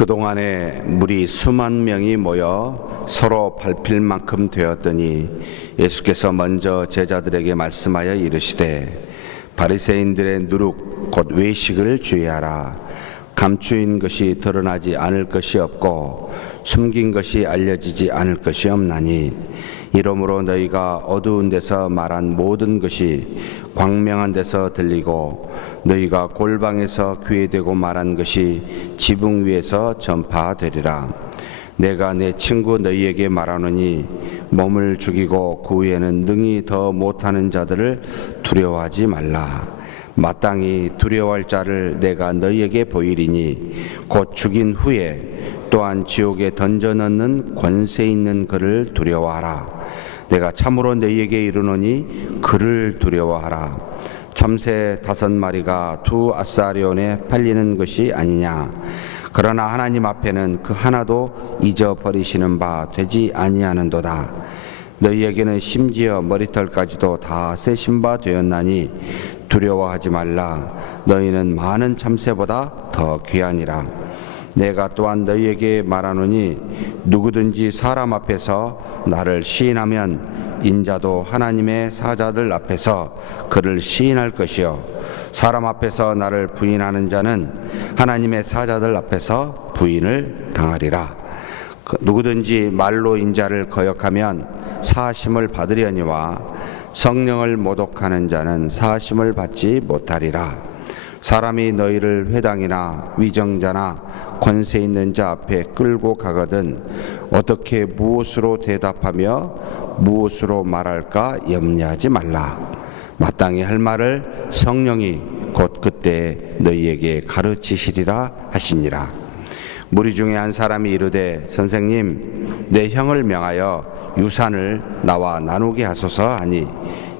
그동안에 물이 수만 명이 모여 서로 밟힐 만큼 되었더니 예수께서 먼저 제자들에게 말씀하여 이르시되 바리새인들의 누룩 곧 외식을 주의하라. 감추인 것이 드러나지 않을 것이 없고 숨긴 것이 알려지지 않을 것이 없나니 이러므로 너희가 어두운 데서 말한 모든 것이 광명한 데서 들리고 너희가 골방에서 귀에 대고 말한 것이 지붕 위에서 전파되리라. 내가 내 친구 너희에게 말하노니 몸을 죽이고 그 후에는 능히 더 못하는 자들을 두려워하지 말라. 마땅히 두려워할 자를 내가 너희에게 보이리니 곧 죽인 후에 또한 지옥에 던져 넣는 권세 있는 그를 두려워하라. 내가 참으로 너희에게 이르노니 그를 두려워하라. 참새 5마리가 2 아사리온에 팔리는 것이 아니냐. 그러나 하나님 앞에는 그 하나도 잊어버리시는 바 되지 아니하는도다. 너희에게는 심지어 머리털까지도 다 세신 바 되었나니 두려워하지 말라. 너희는 많은 참새보다 더 귀하니라. 내가 또한 너희에게 말하노니 누구든지 사람 앞에서 나를 시인하면 인자도 하나님의 사자들 앞에서 그를 시인할 것이요 사람 앞에서 나를 부인하는 자는 하나님의 사자들 앞에서 부인을 당하리라. 누구든지 말로 인자를 거역하면 사심을 받으려니와 성령을 모독하는 자는 사심을 받지 못하리라. 사람이 너희를 회당이나 위정자나 권세 있는 자 앞에 끌고 가거든 어떻게 무엇으로 대답하며 무엇으로 말할까 염려하지 말라. 마땅히 할 말을 성령이 곧 그때 너희에게 가르치시리라 하시니라. 무리 중에 한 사람이 이르되 선생님 내 형을 명하여 유산을 나와 나누게 하소서 하니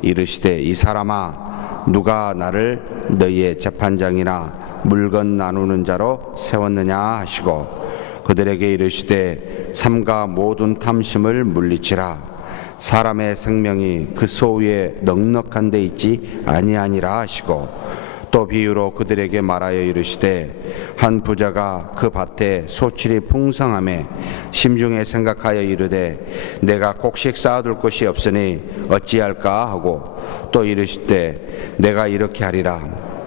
이르시되 이 사람아 누가 나를 너희의 재판장이나 물건 나누는 자로 세웠느냐 하시고 그들에게 이르시되 삼가 모든 탐심을 물리치라. 사람의 생명이 그 소위에 넉넉한 데 있지 아니하니라 하시고 또 비유로 그들에게 말하여 이르시되 한 부자가 그 밭에 소출이 풍성하매 심중에 생각하여 이르되 내가 곡식 쌓아둘 곳이 없으니 어찌할까 하고 또 이르시되 내가 이렇게 하리라.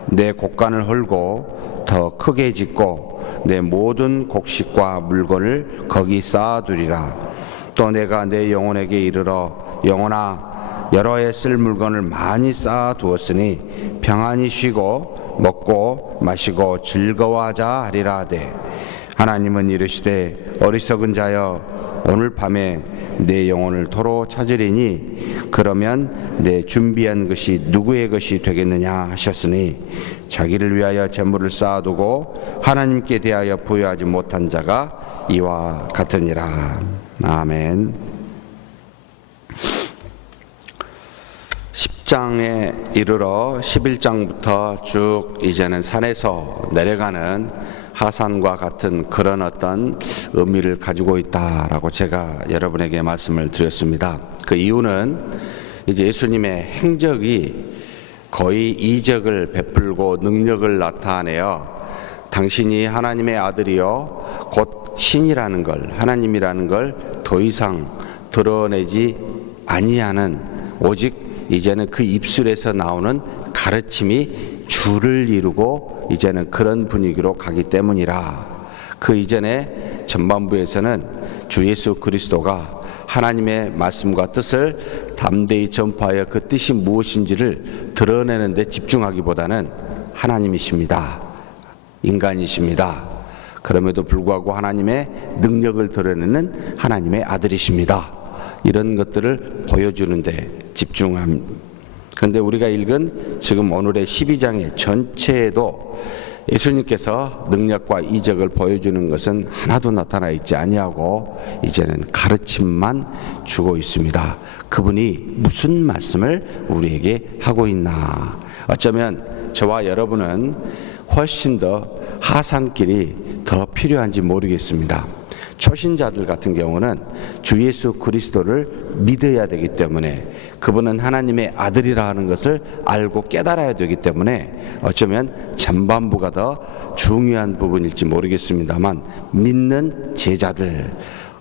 내 곡간을 헐고 더 크게 짓고 내 모든 곡식과 물건을 거기 쌓아두리라. 또 내가 내 영혼에게 이르러 영혼아 여러 해 쓸 물건을 많이 쌓아두었으니 평안히 쉬고 먹고 마시고 즐거워하자 하리라 하되 하나님은 이르시되 어리석은 자여 오늘 밤에 내 영혼을 도로 찾으리니 그러면 내 준비한 것이 누구의 것이 되겠느냐 하셨으니 자기를 위하여 재물을 쌓아두고 하나님께 대하여 부여하지 못한 자가 이와 같으니라. 아멘. 10장에 이르러 11장부터 쭉 이제는 산에서 내려가는 하산과 같은 그런 어떤 의미를 가지고 있다라고 제가 여러분에게 말씀을 드렸습니다. 그 이유는 이제 예수님의 행적이 거의 이적을 베풀고 능력을 나타내어 당신이 하나님의 아들이요 곧 신이라는 걸 하나님이라는 걸 더 이상 드러내지 아니하는 오직 이제는 그 입술에서 나오는 가르침이 주를 이루고 이제는 그런 분위기로 가기 때문이라. 그 이전에 전반부에서는 주 예수 그리스도가 하나님의 말씀과 뜻을 담대히 전파하여 그 뜻이 무엇인지를 드러내는 데 집중하기보다는 하나님이십니다. 인간이십니다. 그럼에도 불구하고 하나님의 능력을 드러내는 하나님의 아들이십니다. 이런 것들을 보여주는데 집중함. 그런데 우리가 읽은 지금 오늘의 12장의 전체에도 예수님께서 능력과 이적을 보여주는 것은 하나도 나타나 있지 아니하고 이제는 가르침만 주고 있습니다. 그분이 무슨 말씀을 우리에게 하고 있나. 어쩌면 저와 여러분은 훨씬 더 하산길이 더 필요한지 모르겠습니다. 초신자들 같은 경우는 주 예수 그리스도를 믿어야 되기 때문에, 그분은 하나님의 아들이라 하는 것을 알고 깨달아야 되기 때문에 어쩌면 전반부가 더 중요한 부분일지 모르겠습니다만, 믿는 제자들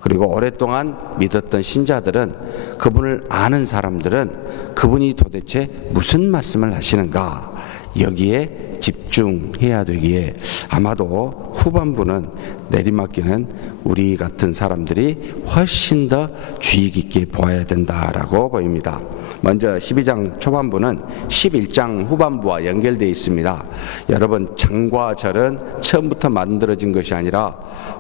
그리고 오랫동안 믿었던 신자들은, 그분을 아는 사람들은 그분이 도대체 무슨 말씀을 하시는가, 여기에 집중해야 되기에 아마도 후반부는, 내리막길은 우리 같은 사람들이 훨씬 더 주의 깊게 보아야 된다라고 보입니다. 먼저 12장 초반부는 11장 후반부와 연결되어 있습니다. 여러분, 장과 절은 처음부터 만들어진 것이 아니라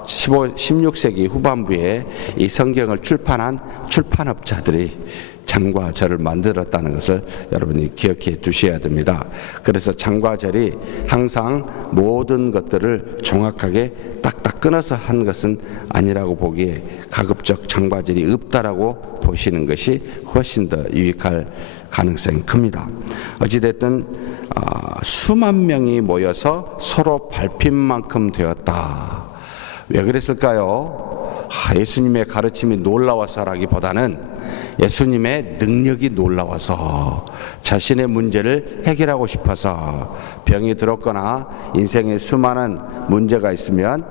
16세기 후반부에 이 성경을 출판한 출판업자들이 장과 절을 만들었다는 것을 여러분이 기억해 두셔야 됩니다. 그래서 장과 절이 항상 모든 것들을 정확하게 딱딱 끊어서 한 것은 아니라고 보기에, 가급적 장과 절이 없다라고 보시는 것이 훨씬 더 유익할 가능성이 큽니다. 어찌됐든 수만 명이 모여서 서로 밟힌 만큼 되었다. 왜 그랬을까요? 예수님의 가르침이 놀라워서라기보다는 예수님의 능력이 놀라워서, 자신의 문제를 해결하고 싶어서, 병이 들었거나 인생에 수많은 문제가 있으면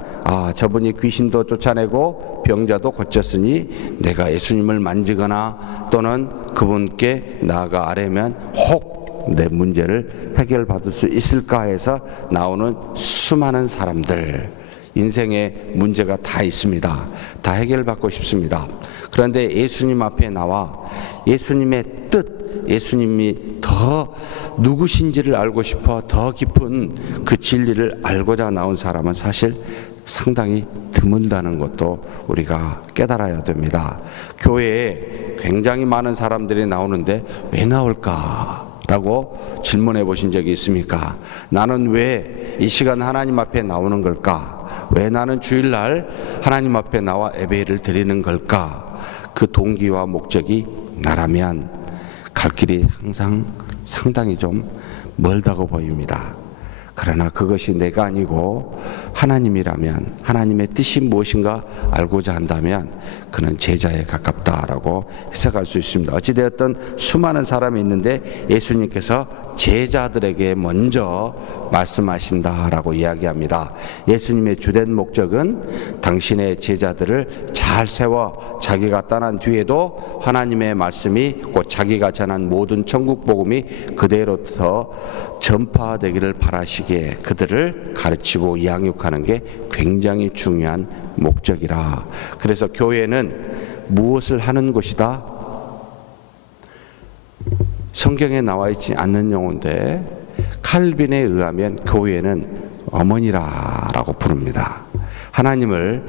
저분이 귀신도 쫓아내고 병자도 고쳤으니 내가 예수님을 만지거나 또는 그분께 나아가 아뢰면 혹 내 문제를 해결받을 수 있을까 해서 나오는 수많은 사람들, 인생에 문제가 다 있습니다. 다 해결받고 싶습니다. 그런데 예수님 앞에 나와 예수님의 뜻, 예수님이 더 누구신지를 알고 싶어 더 깊은 그 진리를 알고자 나온 사람은 사실 상당히 드물다는 것도 우리가 깨달아야 됩니다. 교회에 굉장히 많은 사람들이 나오는데 왜 나올까? 라고 질문해 보신 적이 있습니까? 나는 왜 이 시간 하나님 앞에 나오는 걸까? 왜 나는 주일날 하나님 앞에 나와 예배를 드리는 걸까? 그 동기와 목적이 나라면 갈 길이 항상 상당히 좀 멀다고 보입니다. 그러나 그것이 내가 아니고 하나님이라면, 하나님의 뜻이 무엇인가 알고자 한다면 그는 제자에 가깝다라고 해석할 수 있습니다. 어찌되었든 수많은 사람이 있는데 예수님께서 제자들에게 먼저 말씀하신다라고 이야기합니다. 예수님의 주된 목적은 당신의 제자들을 잘 세워 자기가 떠난 뒤에도 하나님의 말씀이, 곧 자기가 전한 모든 천국 복음이 그대로부터 전파되기를 바라시기에 그들을 가르치고 양육하는 게 굉장히 중요한 목적이라. 그래서 교회는 무엇을 하는 곳이다? 성경에 나와 있지 않는 용어인데 칼빈에 의하면 교회는 어머니라고 부릅니다. 하나님을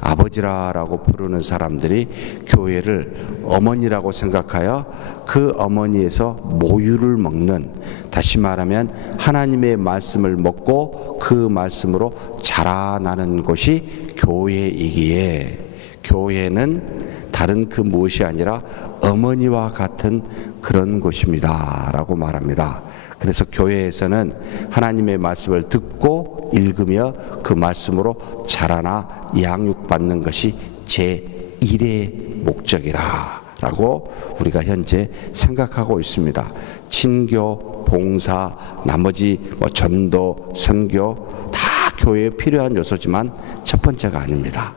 아버지라고 부르는 사람들이 교회를 어머니라고 생각하여 그 어머니에서 모유를 먹는, 다시 말하면 하나님의 말씀을 먹고 그 말씀으로 자라나는 곳이 교회이기에, 교회는 다른 그 무엇이 아니라 어머니와 같은 그런 곳입니다 라고 말합니다. 그래서 교회에서는 하나님의 말씀을 듣고 읽으며 그 말씀으로 자라나 양육받는 것이 제1의 목적이라 라고 우리가 현재 생각하고 있습니다. 친교, 봉사, 나머지 전도, 선교 다 교회에 필요한 요소지만 첫 번째가 아닙니다.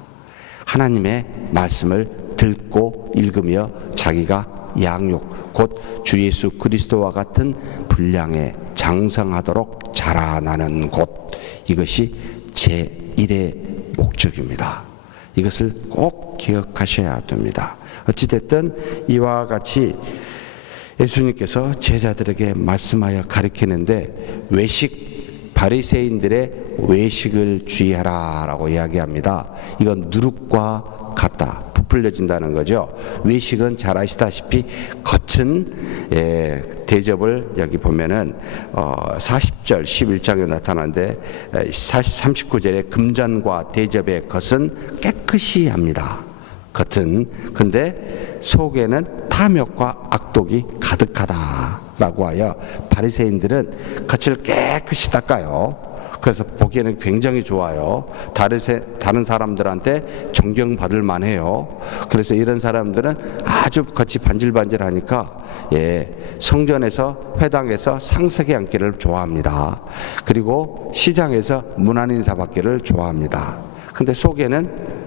하나님의 말씀을 듣고 읽으며 자기가 양육, 곧 주 예수 그리스도와 같은 분량에 장성하도록 자라나는 곳, 이것이 제1의 목적입니다. 이것을 꼭 기억하셔야 됩니다. 어찌됐든 이와 같이 예수님께서 제자들에게 말씀하여 가르치는데 바리새인들의 외식을 주의하라 라고 이야기합니다. 이건 누룩과 같다, 부풀려진다는 거죠. 외식은 잘 아시다시피 겉은 대접을, 여기 보면은 40절 11장에 나타나는데 39절에 금전과 대접의 겉은 깨끗이 합니다. 겉은. 근데 속에는 탐욕과 악독이 가득하다라고 하여 바리새인들은 겉을 깨끗이 닦아요. 그래서 보기에는 굉장히 좋아요. 다른 사람들한테 존경받을 만해요. 그래서 이런 사람들은 아주 겉이 반질반질하니까 성전에서 회당에서 상석에 앉기를 좋아합니다. 그리고 시장에서 문안인사 받기를 좋아합니다. 근데 속에는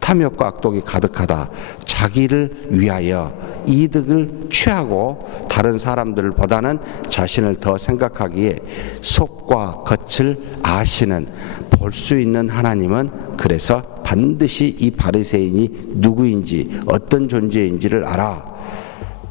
탐욕과 악독이 가득하다. 자기를 위하여 이득을 취하고 다른 사람들보다는 자신을 더 생각하기에 속과 겉을 아시는 볼 수 있는 하나님은 그래서 반드시 이 바리새인이 누구인지 어떤 존재인지를 알아.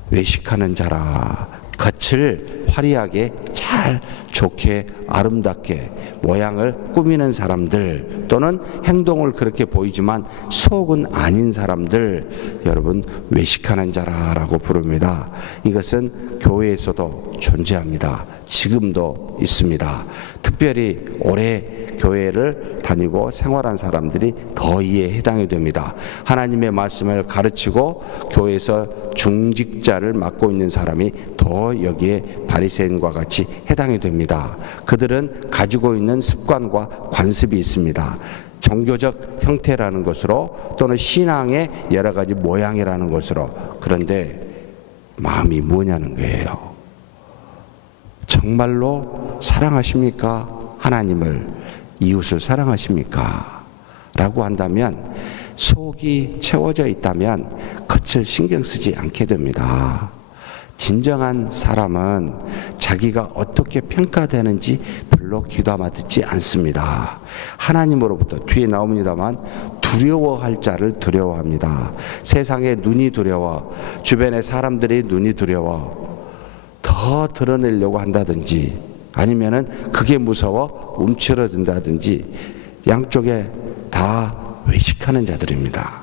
외식하는 자라. 겉을 화려하게 잘 좋게 아름답게 모양을 꾸미는 사람들 또는 행동을 그렇게 보이지만 속은 아닌 사람들, 여러분 외식하는 자라라고 부릅니다. 이것은 교회에서도 존재합니다. 지금도 있습니다. 특별히 오래 교회를 다니고 생활한 사람들이 더 이에 해당이 됩니다. 하나님의 말씀을 가르치고 교회에서 중직자를 맡고 있는 사람이 더 여기에 바리새인과 같이 해당이 됩니다. 그들은 가지고 있는 습관과 관습이 있습니다. 종교적 형태라는 것으로 또는 신앙의 여러 가지 모양이라는 것으로. 그런데 마음이 뭐냐는 거예요. 정말로 사랑하십니까? 하나님을, 이웃을 사랑하십니까? 라고 한다면, 속이 채워져 있다면 겉을 신경 쓰지 않게 됩니다. 진정한 사람은 자기가 어떻게 평가되는지 별로 귀담아 듣지 않습니다. 하나님으로부터 뒤에 나옵니다만 두려워할 자를 두려워합니다. 세상의 눈이 두려워, 주변의 사람들의 눈이 두려워 더 드러내려고 한다든지 아니면은 그게 무서워 움츠러든다든지 양쪽에 다 외식하는 자들입니다.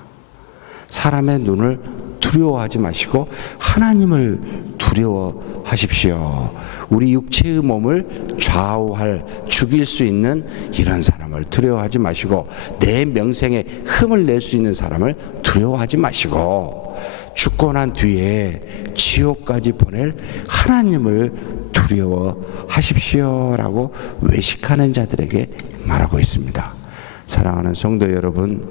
사람의 눈을 두려워하지 마시고 하나님을 두려워하십시오. 우리 육체의 몸을 좌우할, 죽일 수 있는 이런 사람을 두려워하지 마시고 내 명생에 흠을 낼 수 있는 사람을 두려워하지 마시고 죽고 난 뒤에 지옥까지 보낼 하나님을 두려워하십시오라고 외식하는 자들에게 말하고 있습니다. 사랑하는 성도 여러분,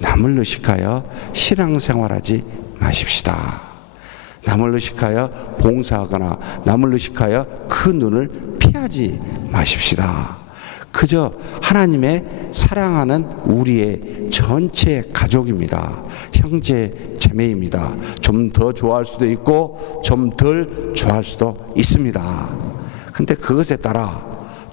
남을 의식하여 신앙생활하지 마십시다. 남을 의식하여 봉사하거나 남을 의식하여 그 눈을 피하지 마십시다. 그저 하나님의 사랑하는 우리의 전체 가족입니다. 형제 자매입니다. 좀 더 좋아할 수도 있고 좀 덜 좋아할 수도 있습니다. 근데 그것에 따라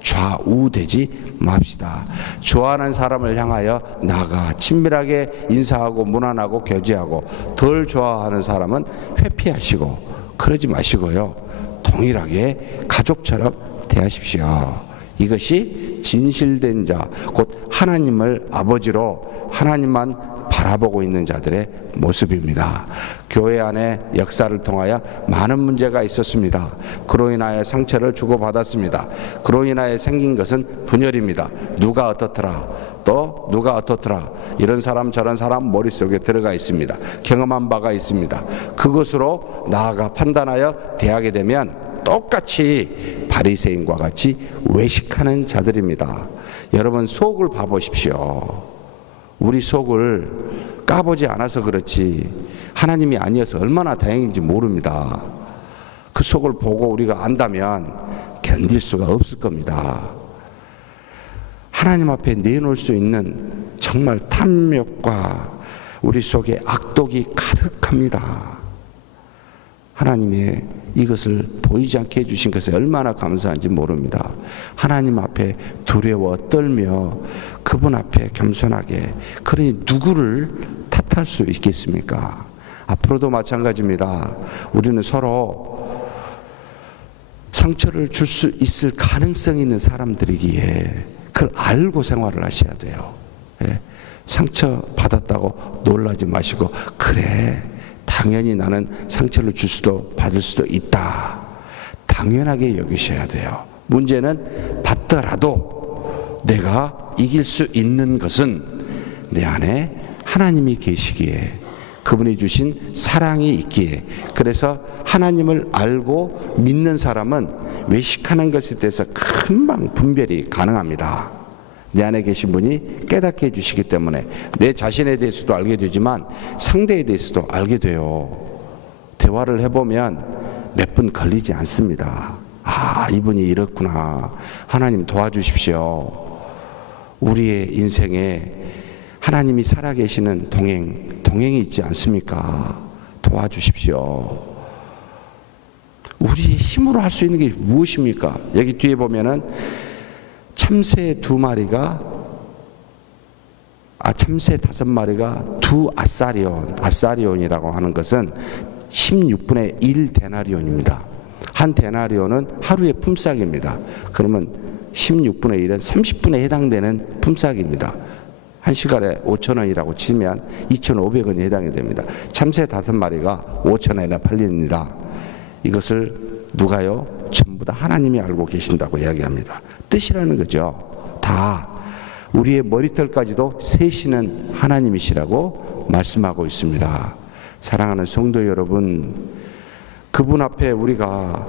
좌우되지 맙시다. 좋아하는 사람을 향하여 나가 친밀하게 인사하고 문안하고 교제하고, 덜 좋아하는 사람은 회피하시고 그러지 마시고요. 동일하게 가족처럼 대하십시오. 이것이 진실된 자, 곧 하나님을 아버지로 하나님만 바라보고 있는 자들의 모습입니다. 교회 안에 역사를 통하여 많은 문제가 있었습니다. 그로 인하여 상처를 주고받았습니다. 그로 인하여 생긴 것은 분열입니다. 누가 어떻더라, 또 누가 어떻더라, 이런 사람 저런 사람 머릿속에 들어가 있습니다. 경험한 바가 있습니다. 그것으로 나아가 판단하여 대하게 되면 똑같이 바리새인과 같이 외식하는 자들입니다. 여러분 속을 봐보십시오. 우리 속을 까보지 않아서 그렇지 하나님이 아니어서 얼마나 다행인지 모릅니다. 그 속을 보고 우리가 안다면 견딜 수가 없을 겁니다. 하나님 앞에 내놓을 수 있는 정말 탐욕과 우리 속에 악독이 가득합니다. 하나님의 이것을 보이지 않게 해주신 것에 얼마나 감사한지 모릅니다. 하나님 앞에 두려워 떨며 그분 앞에 겸손하게, 그러니 누구를 탓할 수 있겠습니까? 앞으로도 마찬가지입니다. 우리는 서로 상처를 줄 수 있을 가능성이 있는 사람들이기에 그걸 알고 생활을 하셔야 돼요. 상처 받았다고 놀라지 마시고, 그래 당연히 나는 상처를 줄 수도 받을 수도 있다, 당연하게 여기셔야 돼요. 문제는 받더라도 내가 이길 수 있는 것은 내 안에 하나님이 계시기에 그분이 주신 사랑이 있기에, 그래서 하나님을 알고 믿는 사람은 외식하는 것에 대해서 금방 분별이 가능합니다. 내 안에 계신 분이 깨닫게 해주시기 때문에 내 자신에 대해서도 알게 되지만 상대에 대해서도 알게 돼요. 대화를 해보면 몇 분 걸리지 않습니다. 아, 이분이 이렇구나. 하나님 도와주십시오. 우리의 인생에 하나님이 살아계시는 동행이 있지 않습니까? 도와주십시오. 우리의 힘으로 할 수 있는 게 무엇입니까? 여기 뒤에 보면은 참새 2마리가, 참새 5마리가 2아사리온이라고 하는 것은 16분의 1 데나리온입니다. 한 데나리온은 하루의 품삯입니다. 그러면 16분의 1은 30분에 해당되는 품삯입니다. 한 시간에 5,000원이라고 치면 2,500원이 해당이 됩니다. 참새 5마리가 5,000원이나 팔립니다. 이것을 누가요? 전부 다 하나님이 알고 계신다고 이야기합니다. 뜻이라는 거죠. 다 우리의 머리털까지도 세시는 하나님이시라고 말씀하고 있습니다. 사랑하는 성도 여러분, 그분 앞에 우리가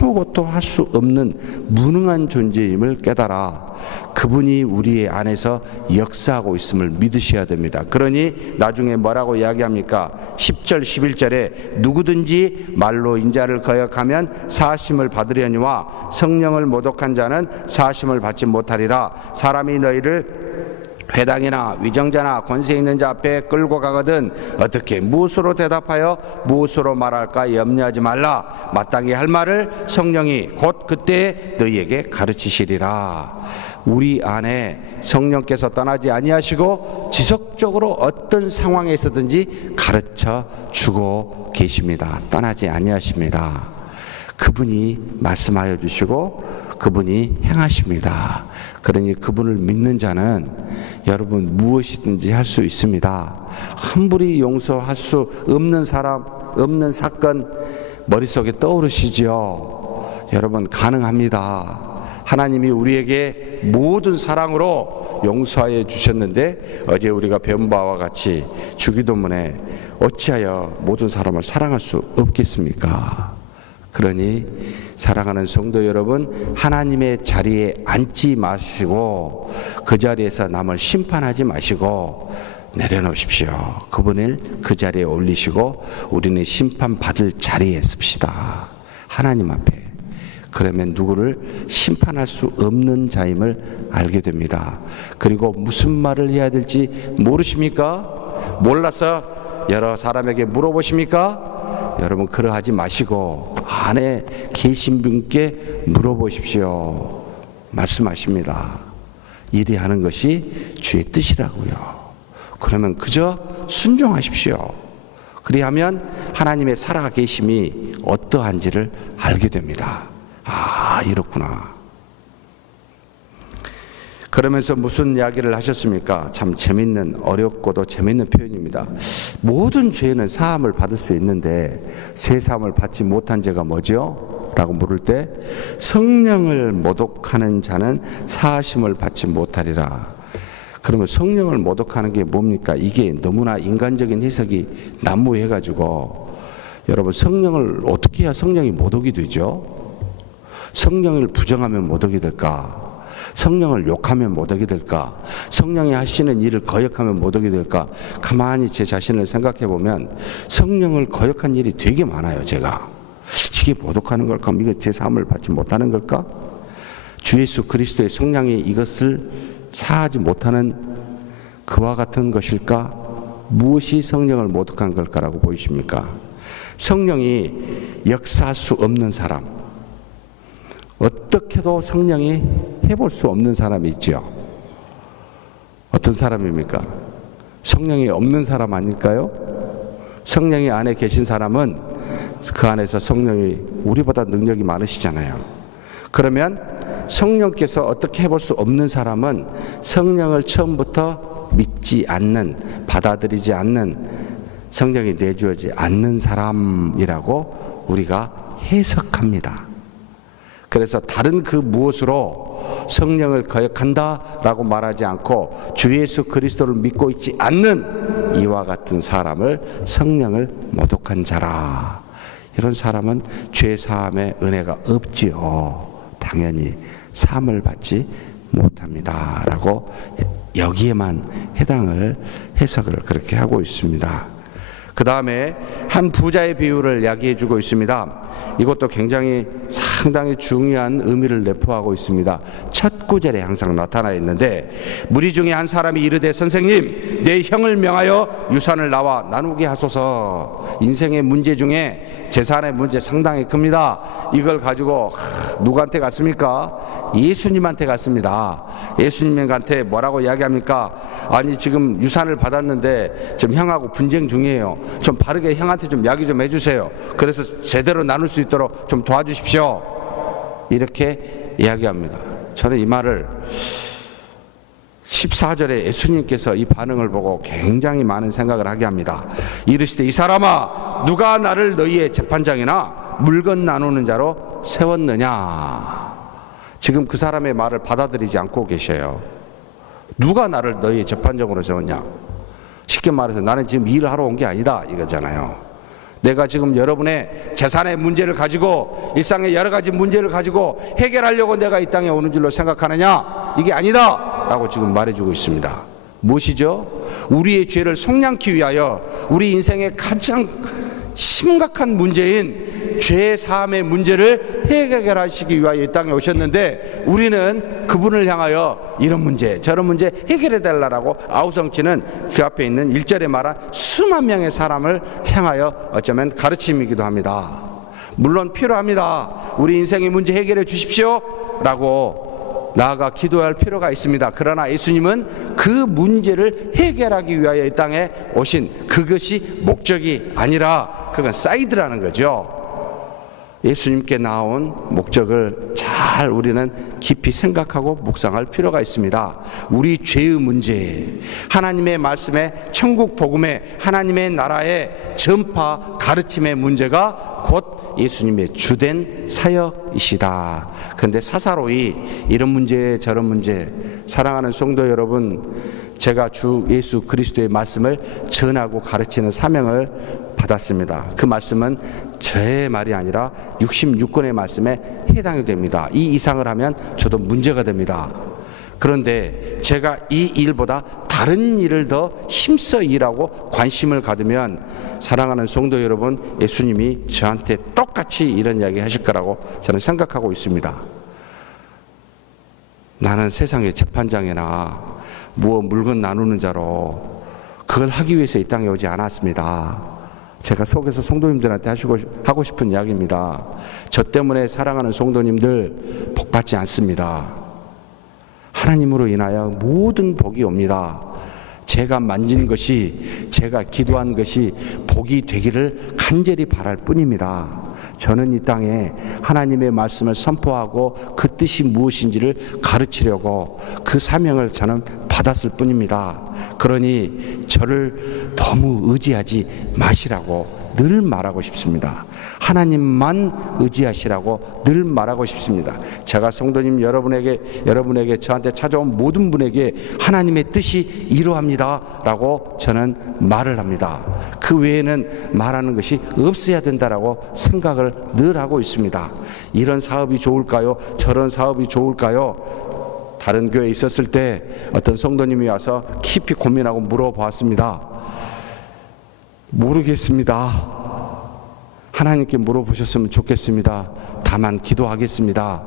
아무것도 할 수 없는 무능한 존재임을 깨달아 그분이 우리 안에서 역사하고 있음을 믿으셔야 됩니다. 그러니 나중에 뭐라고 이야기합니까? 10절 11절에 누구든지 말로 인자를 거역하면 사하심을 받으려니와 성령을 모독한 자는 사하심을 받지 못하리라. 사람이 너희를 회당이나 위정자나 권세 있는 자 앞에 끌고 가거든 어떻게 무엇으로 대답하여 무엇으로 말할까 염려하지 말라. 마땅히 할 말을 성령이 곧 그때 너희에게 가르치시리라. 우리 안에 성령께서 떠나지 아니하시고 지속적으로 어떤 상황에 있어든지 가르쳐 주고 계십니다. 떠나지 아니하십니다. 그분이 말씀하여 주시고 그분이 행하십니다. 그러니 그분을 믿는 자는 여러분 무엇이든지 할 수 있습니다. 함부로 용서할 수 없는 사람, 없는 사건 머릿속에 떠오르시죠? 여러분 가능합니다. 하나님이 우리에게 모든 사랑으로 용서해 주셨는데 어제 우리가 배운 바와 같이 주기도문에 어찌하여 모든 사람을 사랑할 수 없겠습니까? 그러니 사랑하는 성도 여러분, 하나님의 자리에 앉지 마시고 그 자리에서 남을 심판하지 마시고 내려놓으십시오. 그분을 그 자리에 올리시고 우리는 심판받을 자리에 씁시다. 하나님 앞에. 그러면 누구를 심판할 수 없는 자임을 알게 됩니다. 그리고 무슨 말을 해야 될지 모르십니까? 몰라서 여러 사람에게 물어보십니까? 여러분 그러하지 마시고 안에 계신 분께 물어보십시오. 말씀하십니다. 이리 하는 것이 주의 뜻이라고요. 그러면 그저 순종하십시오. 그리하면 하나님의 살아계심이 어떠한지를 알게 됩니다. 아, 이렇구나. 그러면서 무슨 이야기를 하셨습니까? 참 재밌는, 어렵고도 재밌는 표현입니다. 모든 죄는 사함을 받을 수 있는데 새 사함을 받지 못한 죄가 뭐죠? 라고 물을 때 성령을 모독하는 자는 사하심을 받지 못하리라. 그러면 성령을 모독하는 게 뭡니까? 이게 너무나 인간적인 해석이 난무해가지고 여러분 성령을 어떻게 해야 성령이 모독이 되죠? 성령을 부정하면 모독이 될까? 성령을 욕하면 모독이 될까? 성령이 하시는 일을 거역하면 모독이 될까? 가만히 제 자신을 생각해 보면 성령을 거역한 일이 되게 많아요. 제가 이게 모독하는 걸까? 이거 제 사함을 받지 못하는 걸까? 주 예수 그리스도의 성령이 이것을 사하지 못하는 그와 같은 것일까? 무엇이 성령을 모독한 걸까라고 보이십니까? 성령이 역사할 수 없는 사람, 어떻게도 성령이 해볼 수 없는 사람이 있죠. 어떤 사람입니까? 성령이 없는 사람 아닐까요? 성령이 안에 계신 사람은 그 안에서 성령이 우리보다 능력이 많으시잖아요. 그러면 성령께서 어떻게 해볼 수 없는 사람은 성령을 처음부터 믿지 않는, 받아들이지 않는, 성령이 내주어지 않는 사람이라고 우리가 해석합니다. 그래서 다른 그 무엇으로 성령을 거역한다라고 말하지 않고 주 예수 그리스도를 믿고 있지 않는 이와 같은 사람을 성령을 모독한 자라. 이런 사람은 죄 사함의 은혜가 없지요. 당연히 사함을 받지 못합니다. 라고 여기에만 해당을 해석을 그렇게 하고 있습니다. 그 다음에 한 부자의 비유를 이야기해 주고 있습니다. 이것도 굉장히 상당히 중요한 의미를 내포하고 있습니다. 첫 구절에 항상 나타나 있는데, 무리 중에 한 사람이 이르되 선생님, 내 형을 명하여 유산을 나와 나누게 하소서. 인생의 문제 중에 재산의 문제 상당히 큽니다. 이걸 가지고 누구한테 갔습니까? 예수님한테 갔습니다. 예수님한테 뭐라고 이야기합니까? 아니 지금 유산을 받았는데 지금 형하고 분쟁 중이에요. 좀 바르게 형한테 좀 이야기 좀 해주세요. 그래서 제대로 나눌 수 있도록 좀 도와주십시오. 이렇게 이야기합니다. 저는 이 말을 14절에 예수님께서 이 반응을 보고 굉장히 많은 생각을 하게 합니다. 이르시되 이 사람아, 누가 나를 너희의 재판장이나 물건 나누는 자로 세웠느냐. 지금 그 사람의 말을 받아들이지 않고 계셔요. 누가 나를 너희의 재판장으로 세웠냐. 쉽게 말해서 나는 지금 일을 하러 온 게 아니다 이거잖아요. 내가 지금 여러분의 재산의 문제를 가지고, 일상의 여러 가지 문제를 가지고 해결하려고 내가 이 땅에 오는 줄로 생각하느냐. 이게 아니다 라고 지금 말해주고 있습니다. 무엇이죠? 우리의 죄를 속량케 위하여 우리 인생의 가장 심각한 문제인 죄 사함의 문제를 해결하시기 위하여 이 땅에 오셨는데, 우리는 그분을 향하여 이런 문제 저런 문제 해결해 달라고 아우성치는 그 앞에 있는 1절에 말한 수만 명의 사람을 향하여 어쩌면 가르침이기도 합니다. 물론 필요합니다. 우리 인생의 문제 해결해 주십시오 라고 나아가 기도할 필요가 있습니다. 그러나 예수님은 그 문제를 해결하기 위하여 이 땅에 오신 그것이 목적이 아니라 그건 사이드라는 거죠. 예수님께 나온 목적을 잘 우리는 깊이 생각하고 묵상할 필요가 있습니다. 우리 죄의 문제, 하나님의 말씀에, 천국 복음의, 하나님의 나라의 전파 가르침의 문제가 곧 예수님의 주된 사역이시다. 그런데 사사로이 이런 문제 저런 문제, 사랑하는 성도 여러분, 제가 주 예수 그리스도의 말씀을 전하고 가르치는 사명을 받았습니다. 그 말씀은 제 말이 아니라 66권의 말씀에 해당이 됩니다. 이 이상을 하면 저도 문제가 됩니다. 그런데 제가 이 일보다 다른 일을 더 힘써 일하고 관심을 가두면, 사랑하는 성도 여러분, 예수님이 저한테 똑같이 이런 이야기 하실 거라고 저는 생각하고 있습니다. 나는 세상의 재판장이나 무엇 물건 나누는 자로 그걸 하기 위해서 이 땅에 오지 않았습니다. 제가 속에서 성도님들한테 하고 싶은 이야기입니다. 저 때문에 사랑하는 성도님들 복받지 않습니다. 하나님으로 인하여 모든 복이 옵니다. 제가 만진 것이, 제가 기도한 것이 복이 되기를 간절히 바랄 뿐입니다. 저는 이 땅에 하나님의 말씀을 선포하고 그 뜻이 무엇인지를 가르치려고 그 사명을 저는 받았을 뿐입니다. 그러니 저를 너무 의지하지 마시라고 늘 말하고 싶습니다. 하나님만 의지하시라고 늘 말하고 싶습니다. 제가 성도님 여러분에게 저한테 찾아온 모든 분에게 하나님의 뜻이 이러합니다 라고 저는 말을 합니다. 그 외에는 말하는 것이 없어야 된다라고 생각을 늘 하고 있습니다. 이런 사업이 좋을까요? 저런 사업이 좋을까요? 다른 교회에 있었을 때 어떤 성도님이 와서 깊이 고민하고 물어보았습니다. 모르겠습니다. 하나님께 물어보셨으면 좋겠습니다. 다만 기도하겠습니다.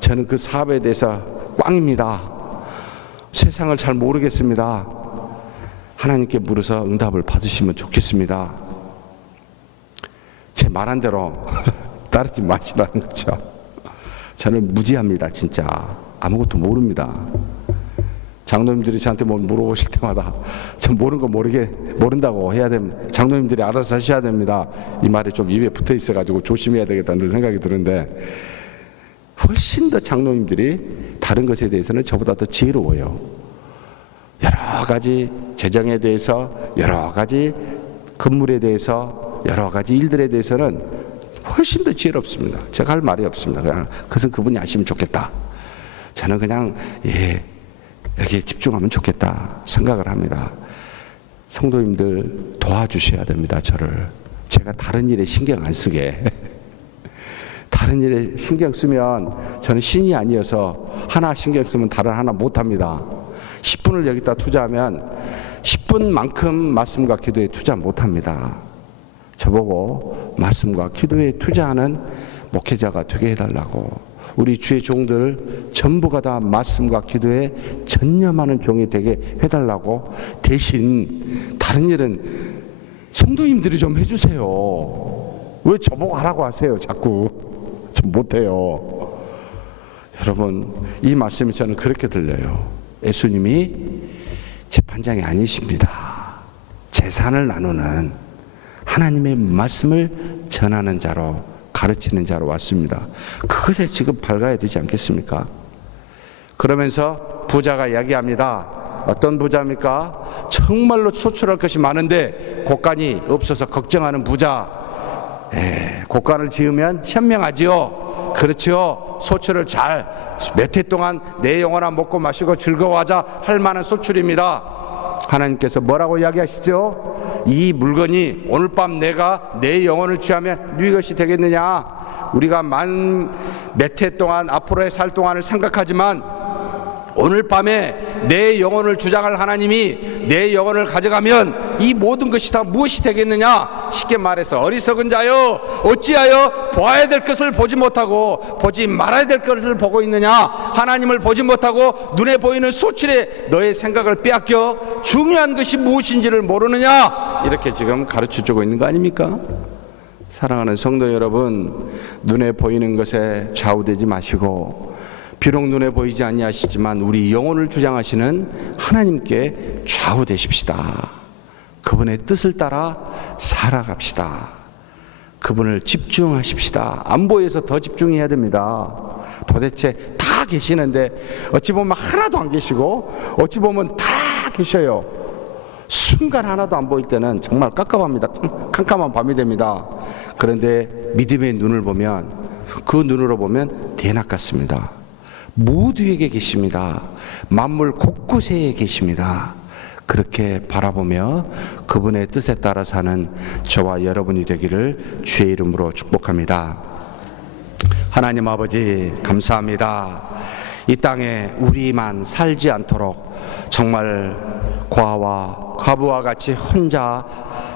저는 그 사업에 대해서 꽝입니다. 세상을 잘 모르겠습니다. 하나님께 물어서 응답을 받으시면 좋겠습니다. 제 말한 대로 따르지 마시라는 거죠. 저는 무지합니다. 진짜 아무것도 모릅니다. 장로님들이 저한테 뭐 물어보실 때마다 전 모르는 거 모른다고 해야 됩니다. 장로님들이 알아서 하셔야 됩니다. 이 말이 좀 입에 붙어 있어가지고 조심해야 되겠다는 생각이 드는데, 훨씬 더 장로님들이 다른 것에 대해서는 저보다 더 지혜로워요. 여러 가지 재정에 대해서, 여러 가지 건물에 대해서, 여러 가지 일들에 대해서는 훨씬 더 지혜롭습니다. 제가 할 말이 없습니다. 그냥 그것은 그분이 아시면 좋겠다. 저는 그냥 여기에 집중하면 좋겠다 생각을 합니다. 성도님들 도와주셔야 됩니다. 저를. 제가 다른 일에 신경 안 쓰게. 다른 일에 신경 쓰면 저는 신이 아니어서 하나 신경 쓰면 다른 하나 못합니다. 10분을 여기다 투자하면 10분만큼 말씀과 기도에 투자 못합니다. 저보고 말씀과 기도에 투자하는 목회자가 되게 해달라고, 우리 주의 종들 전부가 다 말씀과 기도에 전념하는 종이 되게 해달라고, 대신 다른 일은 성도님들이 좀 해주세요. 왜 저보고 하라고 하세요? 자꾸 좀 못해요. 여러분, 이 말씀이 저는 그렇게 들려요. 예수님이 재판장이 아니십니다. 재산을 나누는 하나님의 말씀을 전하는 자로, 가르치는 자로 왔습니다. 그것에 지금 밝아야 되지 않겠습니까? 그러면서 부자가 이야기합니다. 어떤 부자입니까? 정말로 소출할 것이 많은데 곳간이 없어서 걱정하는 부자. 곳간을 지으면 현명하지요. 그렇지요. 소출을 잘 몇 해 동안 내 영혼아 먹고 마시고 즐거워하자 할 만한 소출입니다. 하나님께서 뭐라고 이야기하시죠? 이 물건이 오늘 밤 내가 내 영혼을 취하면 네 것이 되겠느냐? 우리가 몇 해 동안 앞으로의 살 동안을 생각하지만 오늘 밤에 내 영혼을 주장할 하나님이 내 영혼을 가져가면 이 모든 것이 다 무엇이 되겠느냐? 쉽게 말해서 어리석은 자여 어찌하여 보아야 될 것을 보지 못하고 보지 말아야 될 것을 보고 있느냐? 하나님을 보지 못하고 눈에 보이는 소출에 너의 생각을 빼앗겨 중요한 것이 무엇인지를 모르느냐? 이렇게 지금 가르쳐주고 있는 거 아닙니까? 사랑하는 성도 여러분, 눈에 보이는 것에 좌우되지 마시고 비록 눈에 보이지 아니하시지만 우리 영혼을 주장하시는 하나님께 좌우되십시다. 그분의 뜻을 따라 살아갑시다. 그분을 집중하십시다. 안 보여서 더 집중해야 됩니다. 도대체 다 계시는데 어찌 보면 하나도 안 계시고 어찌 보면 다 계셔요. 순간 하나도 안 보일 때는 정말 깝깝합니다. 캄캄한 밤이 됩니다. 그런데 믿음의 눈을 보면, 그 눈으로 보면 대낮 같습니다. 모두에게 계십니다. 만물 곳곳에 계십니다. 그렇게 바라보며 그분의 뜻에 따라 사는 저와 여러분이 되기를 주의 이름으로 축복합니다. 하나님 아버지, 감사합니다. 이 땅에 우리만 살지 않도록 정말 과와 과부와 같이 혼자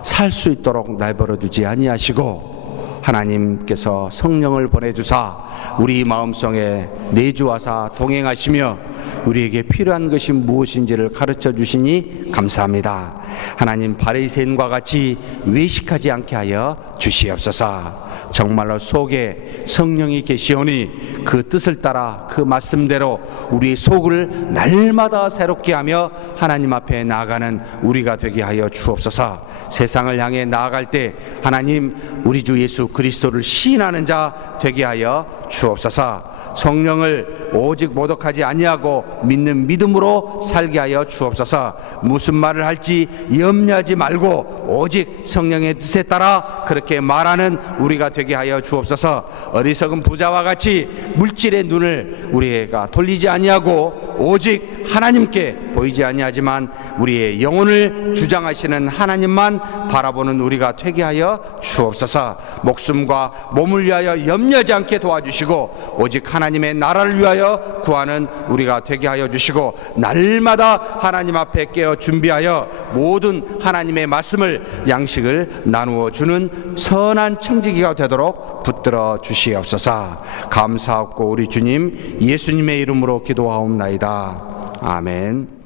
살 수 있도록 내버려 두지 아니하시고 하나님께서 성령을 보내주사 우리 마음속에 내주하사 동행하시며 우리에게 필요한 것이 무엇인지를 가르쳐 주시니 감사합니다. 하나님, 바리새인과 같이 외식하지 않게 하여 주시옵소서. 정말로 속에 성령이 계시오니 그 뜻을 따라 그 말씀대로 우리의 속을 날마다 새롭게 하며 하나님 앞에 나아가는 우리가 되게 하여 주옵소서. 세상을 향해 나아갈 때 하나님, 우리 주 예수 그리스도를 시인하는 자 되게 하여 주옵소서. 성령을 오직 모독하지 아니하고 믿는 믿음으로 살게 하여 주옵소서. 무슨 말을 할지 염려하지 말고 오직 성령의 뜻에 따라 그렇게 말하는 우리가 되게 하여 주옵소서. 어리석은 부자와 같이 물질의 눈을 우리가 돌리지 아니하고 오직 하나님께 보이지 아니하지만 우리의 영혼을 주장하시는 하나님만 바라보는 우리가 되게 하여 주옵소서. 목숨과 몸을 위하여 염려하지 않게 도와주시고 오직 하나님의 나라를 위하여 구하는 우리가 되게 하여 주시고 날마다 하나님 앞에 깨어 준비하여 모든 하나님의 말씀을 양식을 나누어 주는 선한 청지기가 되도록 붙들어 주시옵소서. 감사하고 우리 주님 예수님의 이름으로 기도하옵나이다. 아멘.